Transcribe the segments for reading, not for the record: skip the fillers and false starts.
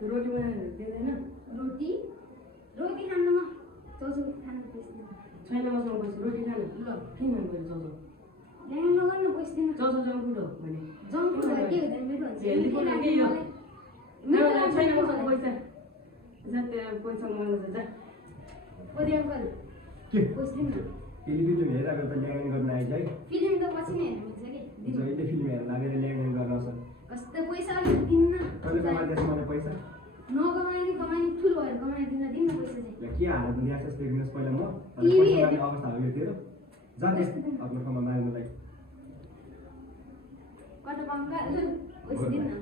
रोटी बनाएर दिँदैन रोटी रोटी खानु म चौचौ खानु पैसा छैन मसँग पैसा रोटी खानु ल किन मैले चौचौ ल्याङ नगर्नु पैसा दिन चौचौ जङ्क फुड हो भने जङ्क फुड हो के हुँदैन मेरो हुन्छ हेल्दी फुड हो के यो छैन मसँग पैसा जाते पैसा माग्नु जा ओदी अङ्कल के पैसा दिन न टेलिभिजन हेरेर त ल्याङ गर्न आइज है फिल्म त पछि नै हेर्नु हुन्छ कि जहिले फिल्म हेर्न लागेर ल्याङ गर्न आउँछ कस्तो पैसा अलिक दिन्न कहिले कमाइदिएछ मलाई पैसा नकमाइने कमाइने ठुलो भएर कमाइदिन दिन्न पैसा चाहिँ ल के हालत ल्यास देखिनुहोस् पहिला म टिभी पैसा हेर्ने अवस्था हो यो तेरो जाने आफ्नो ठाउँमा माग्नुलाई कता अङ्कल पैसा दिन न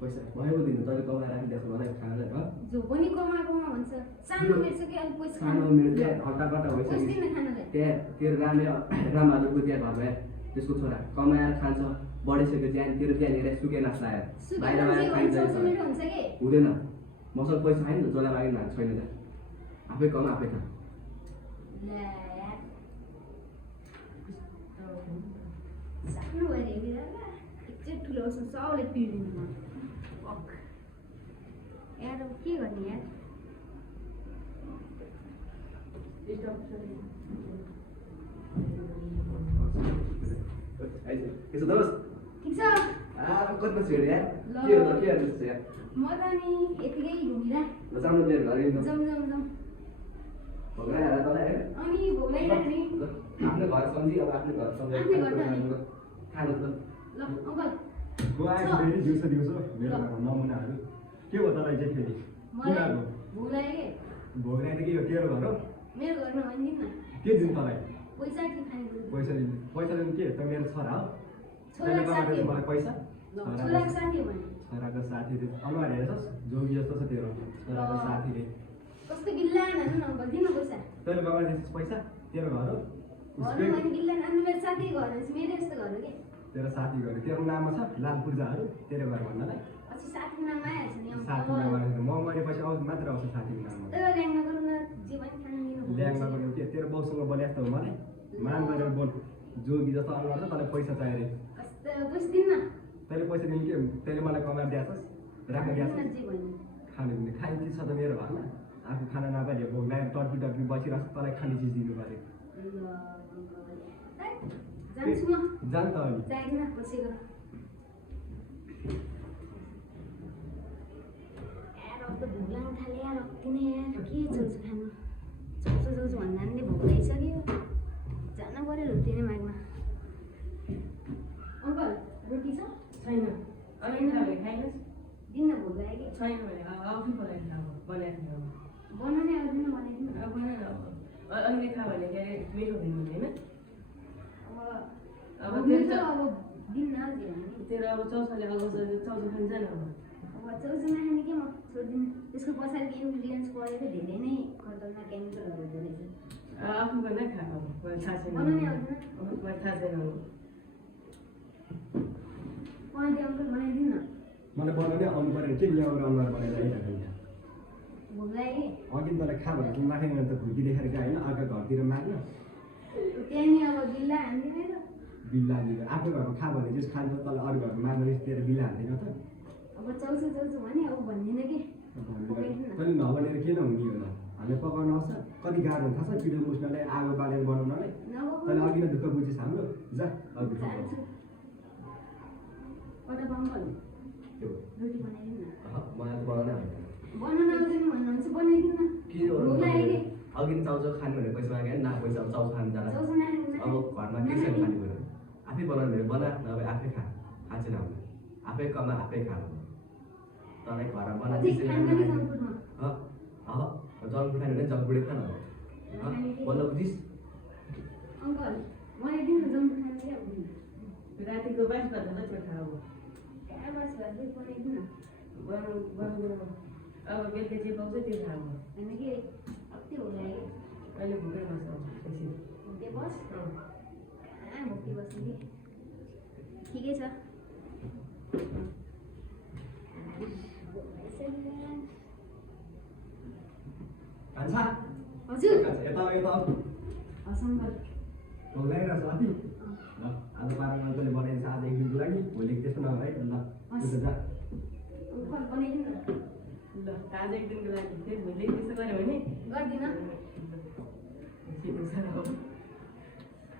पैसा भयो दिनु तैँले कमाएर राखिदिएछ मलाई खानालाई हो जो पनि कमाएकोमा भन्छ सानो मेरो छ कि अलिक पैसा सानो मेरो त्यहाँ हट्टाकट्टा पैसा भइसक्यो दिन खानालाई त्यहाँ तेरो रामबहादुरको त्यहाँ घरमा त्यसको छोरा कमाएर खान्छ बढिसक्यो त्यहाँ तेरो त्यहाँनिर सुके नास्ता आयो बाहिर बाहिर खाइन्छ हुन्छ कि हुँदैन मसँग पैसा छैन नि जसलाई माग्नु भएको छैन त आफै कमा आफै खा सानो भएर हेरिरहेको एकचोटि ठुलो होस् सबले पिडिनु मन यार अब के गर्ने यार यसो दोस् ठिक छ कति बजी हेर्यो यार के हेर्दैछ यार म त नि यतिकै घुमिरहेँ ल जानु मेरो घर हिँड्नु जाउँ जाउँ जाउँ भोग्राएर तँलाई अनि भोक लागिरहेको नि आफ्नो घर सम्झी अब आफ्नो घर सम्झेर आफ्नै घर त खानु त ल अङ्कल गो आएछ फेरि दिउँसो दिउँसो मेरो घरमा नमुनाहरू के हो तँलाई चाहिँ फेरि मलाई भोक लाग्यो कि भोग्राएर के हो तेरो घर हो मेरो घरमा भनिदिनु न के दिनु तँलाई पैसा के खाने कुरो पैसा दिनु के त मेरो छोरा हो छोराको साथी हो मलाई पैसा छोराको साथी हो भने छोराको साथीले अनुहार हेर्छस् जोगी जस्तो छ तेरो छोराको साथीले कस्तो गिल्ला नानु न अङ्कल दिनु पैसा तैँले कमाएर दिएछस् पैसा तेरो घर हो घरमा भने गिल्ला नानु मेरो साथी घर भनेपछि मेरो यस्तो घर हो कि तेरो साथी घर तेरो नाममा छ लाल पूजाहरू तेरो घर भन्नलाई पछि साथीको नाम आइहाल्छ नि साथी नाम म मरेपछि आउँछ मात्र आउँछ साथीको नाममा तर ल्याङ नगर्नु न जे पनि खानु दिनु ल्याङ नगर्नु के तेरो बाउसँग बोले जस्तो हो मलाई मान गरेर बोल जोगी जस्तो अनुहार छ तँलाई पैसा चाहियो कस्तो पैसा दिनु न तैँले पैसा दिनु के तैँले मलाई कमाएर दिएछस् राख्न दिएछस् जे भन्नु खानु दिने खाने चिज छ त मेरो घरमा आफू खाना नपाइले भोग लागेर टर्पी टर्पी बसिरहेको छ तँलाई खाने चिज दिनु पऱ्यो जान्छु म जान त अलि चाहिँदैन पछि गर यार अब त भोक लाग्न थाल्यो यार अति नै यार के चल्छ खानु चल्छु भन्दा नि भोक लागिसक्यो जान पऱ्यो रोटी नै माग्न अङ्कल रोटी छ छैन अनि खाने खाइनस् दिन न भोक लाग्यो कि छैन भने आफै बनाएर खाऊ बनाएर खाऊ बनाउने आउँदैन बनाइदिनु अब बनाएर अहिले खा भने के अरे मिठो हुनु होइन अब अब मेरो तेरो त अब दिन न जे भने तेरो अब चौसाले अब चौसा खान्छ नि अब अब चौचो नखाने के म छोडिदिनु त्यसको पछाडि इन्ग्रिडियन्ट्स परेको धेरै नै खतरनाक केमिकलहरू हुँदो रहेछ आफू गर्न खा अब मलाई थाहा छैन बनाउने आउँदैन मलाई थाहा छैन बनाइदियो अङ्कल बनाइदिनु न मलाई बनाउनै आउनु पऱ्यो के ल्याएर अनुहार बनाएर आइरहेको भोक लाग्यो अघि तँलाई खा भनेर माखेन भने त भुर्की देखेर गयो होइन अर्को घरतिर माग्न त्यहाँनिर अब बिल्ला हान्दिँदैन त बिल्ला हाल्दिनँ आफ्नो घरमा खा भने चाहिँ खान्छ तँलाई अरू घरमा माग्न तेरो बिल्ला हाल्दैन त अब चौचो भने अब भन्दिनँ कि तैँले नबनेर किन हुने होला हामीले पकाउन आउँछ कति गाह्रो थाहा छ पिठो मुस्नलाई आगो बालेर बनाउनलाई तैँले अघि नै दुःख बुझिस् हाम्रो जा अघि जान्छु कता अङ्कल रोटी बनाइदिनु न मलाई त बनाउनै बनाउन आउँदैन भन्नुहुन्छ बनाइदिनु न के भोक लाग्यो कि अघि चाउचाउ खानु भनेर पैसा माग्यो ना पैसा अब चाउ खानु जाँदा चौचो नानी अब घरमा के छ खाने कुरो आफै बनाउनु भने बना नभए आफै खा थाहा छैन हामीले आफै कमा आफै खा तँलाई घरमा बना जङ्क खाने भने जङ्क फुडै खान बल्ल बुझिस् अङ्कल बनाइदिनु न जङ्क खानु क्या अब रातिको बास भन्दा त्यो खा अब कहाँ बास भएर चाहिँ बनाइदिनु न बनाउँदैन अब बेलुका जे पाउँछ त्यो खा अब होइन कि अति भोक लाग्यो अहिले भोकै बस्छ त्यसरी भोके बस कहाँ भोकै बस्नु कि ठिकै छ हजुर यता यता हस् अङ्कल भोक लागिरहेको छ अति ल आज 12 मान्छेले बनाइन्छ आज एक दिनको लागि भोलि त्यस्तो नभए ल त्यसो जा अङ्कल बनाइदिनु न ल आज एक दिनको लागि फेरि भोलि त्यसो गऱ्यो भने गर्दिनँ